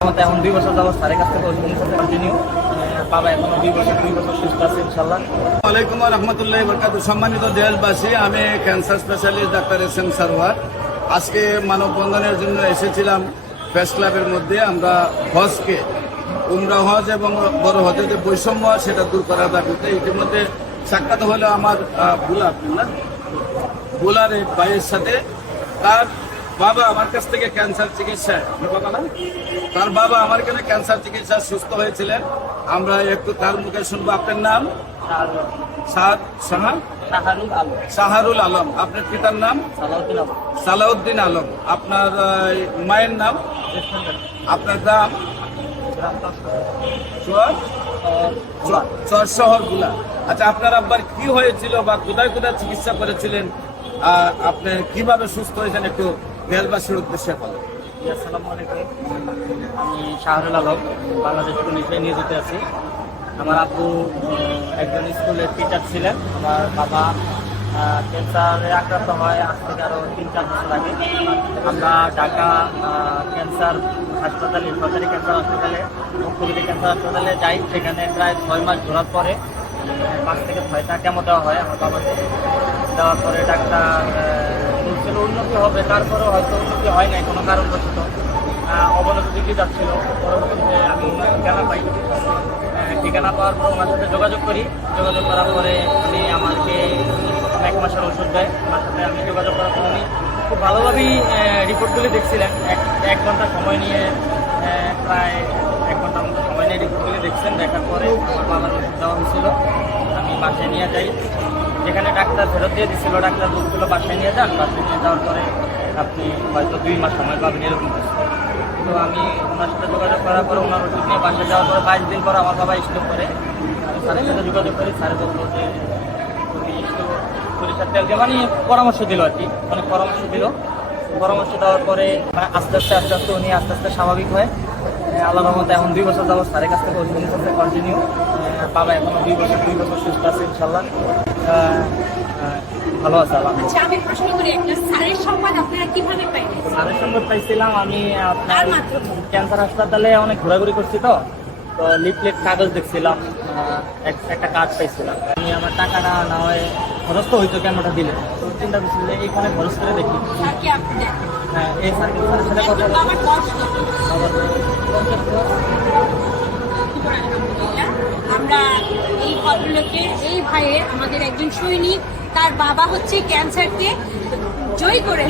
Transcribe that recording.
এখন 2 বছর যাবত স্যারের কাছ থেকে ওষুধ নিতে কন্টিনিউ। বাবা এখনো 2 বছর সুস্থ আছে ইনশাল্লাহ। ওয়ালাইকুম রহমতুল্লাহ বরকাতুহু। সম্মানিত দেশবাসী, আমি cancer specialist doctor SM. Sarwar. আজকে মানববন্ধনের জন্য এসেছিলাম প্রেস ক্লাবের মধ্যে। আমরা হজকে, উমরা হজ এবং বড় হজের যে বৈষম্য সেটা দূর করার দাবিতে ইতিমধ্যে সাক্ষাৎ হলো আমার বুলার এক ভাইয়ের সাথে। তার বাবা আমার কাছ থেকে ক্যান্সার চিকিৎসায়, তার বাবা আমার এখানে ক্যান্সার চিকিৎসা সুস্থ হয়েছিলেন। আমরা একটু তার মুখে শুনবো। আপনার নাম? শাহরুল আলম। আপনার পিতার নাম? সালাউদ্দিন আলম। আপনার মায়ের নাম? আপনার গ্রাম? চর শহর গুলা। আচ্ছা, আপনার আব্বার কি হয়েছিল বা কোথায় কোথায় চিকিৎসা করেছিলেন, আপনি কিভাবে সুস্থ হয়েছেন একটু দেশবাসীর উদ্দেশ্যে বলেন। আসসালামু আলাইকুম, আমি শাহরুল আলম, বাংলাদেশ পুলিশে নিয়োজিত আছি। আমার আব্বু একজন স্কুলের টিচার ছিলেন। আমার বাবা ক্যান্সারে আক্রান্ত হয় আজ থেকে আরও 3-4 বছর আগে। আমরা ঢাকা ক্যান্সার হাসপাতালে, সরকারি ক্যান্সার হাসপাতালে, মুখ্যমন্ত্রী ক্যান্সার হাসপাতালে যাই। সেখানে প্রায় 6 মাস ঘোরার পরে 5 থেকে 6টা কেমো দেওয়া হয় আমার বাবাকে। দেওয়ার পরে ডাক্তার বলছিল উন্নতি হবে, তারপরেও হয়তো উন্নতি হয় নাই কোনো কারণবশত, অবনতি দিকে যাচ্ছিল। পরবর্তীতে আমি ঠিকানা পাই। ঠিকানা পাওয়ার পর ওনার সাথে যোগাযোগ করি। যোগাযোগ করার পরে উনি আমাকে 1 মাসের ওষুধ দেয়। ওনার সাথে আমি যোগাযোগ করার পর উনি খুব ভালোভাবেই রিপোর্টগুলি দেখছিলেন। এক ঘন্টা সময় নিয়ে, প্রায় 1 ঘন্টার মতো সময় নিয়ে রিপোর্টগুলি দেখছেন। দেখার পরে আমার বাবার ওষুধ দেওয়া হয়েছিল। আমি বাসায় নিয়ে যাই। যেখানে ডাক্তার ফেরত দিয়ে দিচ্ছিল, ডাক্তার বলছিল বাসায় নিয়ে যান। বাসায় নিয়ে যাওয়ার পরে আপনি হয়তো 2 মাস সময় পাবেন, এরকম কিছু। তো আমি ওনার সাথে যোগাযোগ করার পরে ওনার ওষুধ নিয়ে বাসায় যাওয়ার পরে 22 দিন পরে আমার বাবা স্ট্রোক করে। আমি স্যারের সাথে যোগাযোগ করি। স্যারে বললো যে উনি একটু সরিষার তেল দিয়ে, মানে পরামর্শ দিল আর কি, অনেক পরামর্শ দিল। পরামর্শ দেওয়ার পরে আস্তে আস্তে উনি আস্তে আস্তে স্বাভাবিক হয়। আল্লাহর রহমতে এখন 2 বছর যাবত স্যারের কাছ থেকে ওষুধ নিতে কন্টিনিউ। বাবা এখনো 2 বছর সুস্থ আছে ইনশাল্লাহ। ভালো আছে আলহামদুলিল্লাহ। আচ্ছা, আমি প্রশ্ন করি, একটা স্যারের সংবাদ আপনারা কিভাবে পাইলেন? স্যারের সংবাদ পাইছিলাম আমি আপনার ক্যান্সার হাসপাতালে অনেক ঘোরাঘুরি করছি। তো লিফলেট কাগজ দেখছিলাম, একটা কার্ড পাইছিলাম। আমি আমার টাকাটা না হয় খরচ তো হইতো কেমনটা দিলে, তো চিন্তা করছি যে এইখানে খরচ করে দেখি। স্যারকে আপনি দেখেন? হ্যাঁ, এই স্যারের সাথে কথা একজন বাবার বয়স কত? বলে। আমরা এই ভদ্রলোকের, এই ভাইয়ের, আমাদের একজন সৈনিক, তার বাবা হচ্ছে ক্যান্সারকে জয় করে